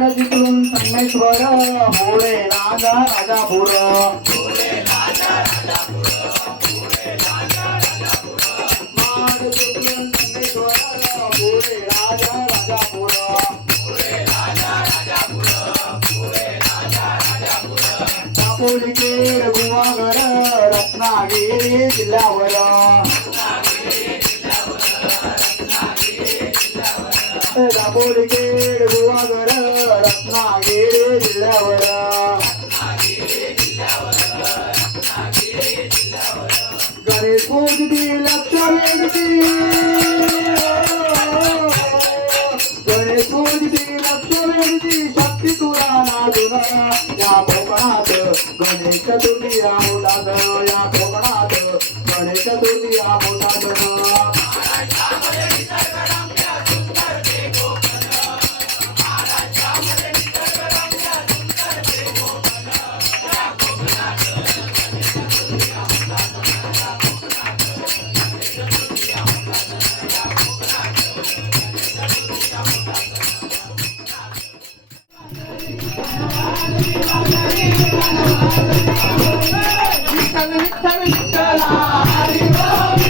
अंगोरी करताना मल्हारी देवाची अंगोरी करताना मल्हारी आरतीतून संगमेश्वर भोळे राजा राजापूर आरतीतून संगमेश्वर भोळे राजा राजापूर दापोली केर रत्नागिरी जिल्ह्यावर. दापोली केड गुवा रत्नागिरी जिल्ह्यावर गणेश पूजती लक्ष वेधती गणेश पूजती लक्ष वेधती शक्ती तुला नादून या कोकणात गणेश चतुर्थी या Hare Hare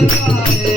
Thank you.